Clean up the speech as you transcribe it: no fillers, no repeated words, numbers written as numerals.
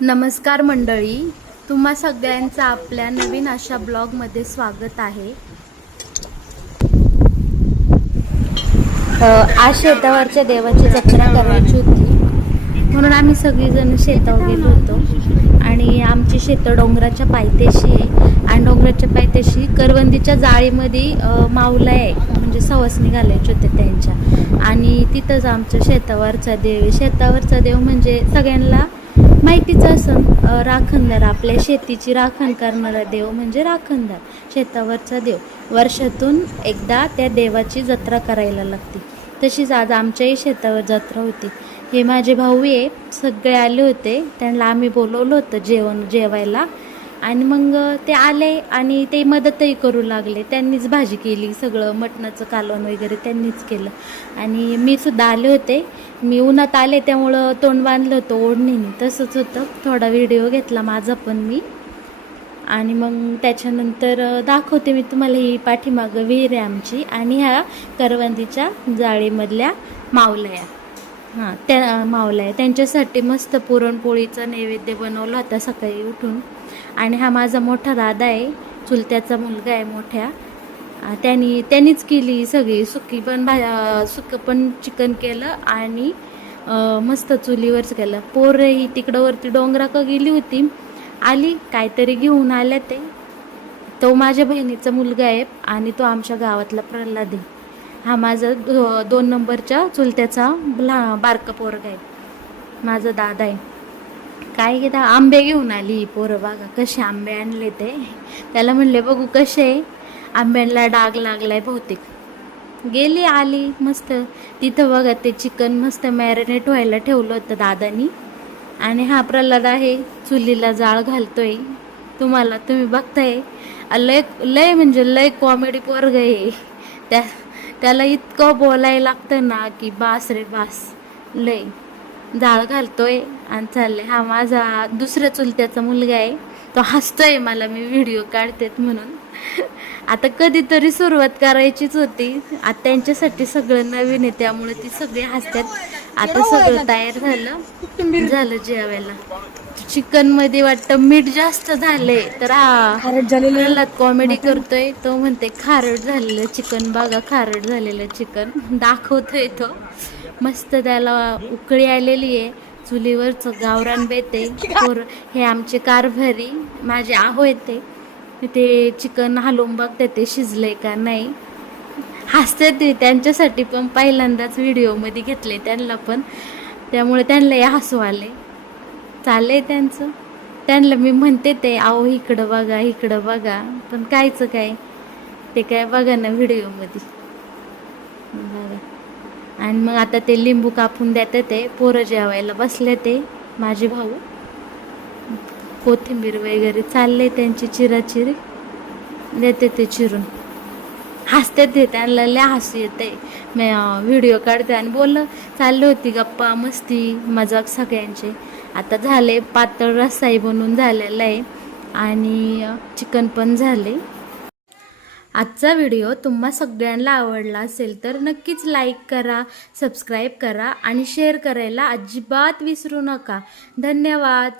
नमस्कार मंडळी, तुम्हा सगळ्यांचं आपल्या नवीन अशा ब्लॉगमध्ये स्वागत आहे। आज शेतावरच्या देवाची जत्रा करायची होती म्हणून आम्ही सगळीजण शेतावर गेलो होतो आणि आमची शेतं डोंगराच्या पायथ्याशी आहे आणि डोंगराच्या पायथ्याशी करवंदीच्या जाळीमध्ये माऊला आहे, म्हणजे सवसनी घालायचे होते त्यांच्या। आणि तिथंच आमच्या शेतावरचा देव म्हणजे सगळ्यांना माहितीच असं राखणदार, आपल्या शेतीची राखण करणारा देव म्हणजे राखणदार, शेतावरचा देव। वर्षातून एकदा त्या देवाची जत्रा करायला लागते। तशीच आज आमच्याही शेतावर जत्रा होती। हे माझे भाऊ आहे, सगळे आले होते, त्यांना आम्ही बोलवलं होतं जेवायला आणि मग ते आले आणि ते मदतही करू लागले। त्यांनीच भाजी केली, सगळं मटणाचं कालवण वगैरे त्यांनीच केलं आणि मी सुद्धा आले होते। मी उन्हात आले त्यामुळं तोंड बांधलं होतं ओढणीने, तसंच होतं। थोडा व्हिडिओ घेतला माझा पण मी आणि मग त्याच्यानंतर दाखवते मी तुम्हाला। ही पाठीमागं विहीर आहे आमची आणि ह्या करवंदीच्या जाळीमधल्या मावल्या, हां त्या मावल्या, त्यांच्यासाठी मस्त पुरणपोळीचा नैवेद्य बनवला होता सकाळी उठून। आणि हा माझा मोठा दादा आहे, चुलत्याचा मुलगा आहे मोठ्या, त्यांनीच केली सगळी सुक्कं पण चिकन केलं आणि मस्त चुलीवरच केलं। पोरही तिकडं वरती डोंगराकडं गेली होती, आली काहीतरी घेऊन आल्या तो माझ्या बहिणीचा मुलगा आहे आणि तो आमच्या गावातला प्रल्हाद आहे। हा माझा 2 नंबरच्या चुलत्याचा बारका पोरगा आहे, माझा दादा आहे। काय घेता, आंबे घेऊन आली ही पोरं, बघा कसे आंबे आणले ते। त्याला म्हणले बघू कसे, आंब्यांना डाग लागलाय बहुतेक। गेली आली मस्त, तिथं बघा ते चिकन मस्त मॅरिनेट व्हायला ठेवलं होतं दादानी। आणि हा प्रल्हाद आहे, चुलीला जाळ घालतोय, तुम्ही बघताय। लय म्हणजे लय कॉमेडी पोरग आहे। त्याला इतकं बोलायला लागतं ना की बास रे बास, लय जाळ घालतोय आणि चाललंय। हा माझा दुसऱ्या चुलत्याचा मुलगा आहे, तो हसतोय मला मी व्हिडिओ काढतेत म्हणून। आता कधीतरी सुरुवात करायचीच होती, आता त्यांच्यासाठी सगळं नवीन आहे त्यामुळे ती सगळी हसतात। आता सगळं तयार झालं जेवायला। चिकन मध्ये वाटतं मीठ जास्त झालंय, तर हा कॉमेडी करतोय, तो म्हणते खारट झालेलं चिकन, बघा खारट झालेलं चिकन दाखवतोय तो। मस्त त्याला उकळी आलेली आहे, चुलीवरचं गावरान बेत आहे। हे आमचे कारभारी माझे आहो येते, ते चिकन हलवून बघते ते शिजलंय का नाही, हसते ते। त्यांच्यासाठी पण पहिल्यांदाच व्हिडिओमध्ये घेतले त्यांना पण, त्यामुळे त्यांनाही हसू आले। चाललंय त्यांना मी म्हणते ते आहो इकडं बघा, पण कायचं काय, ते काय बघा ना व्हिडिओमध्ये बघा। आणि मग आता ते लिंबू कापून देते ते, पोरं जेवायला बसले ते माझे भाऊ, कोथिंबीर वगैरे चालले त्यांची चिराचिरी देते ते चिरून। हसते ते, त्यांना लय हसू येते। मी व्हिडिओ काढते आणि चालली होती गप्पा मस्ती मजाक सगळ्यांचे। आता झाले, पातळ रस्साही बनवून झालेला आहे आणि चिकन पण झाले। आजचा व्हिडिओ तुम्हा सगळ्यांना आवडला असेल तर नक्कीच लाईक करा, सबस्क्राईब करा आणि शेअर करायला अजिबात विसरू नका। धन्यवाद।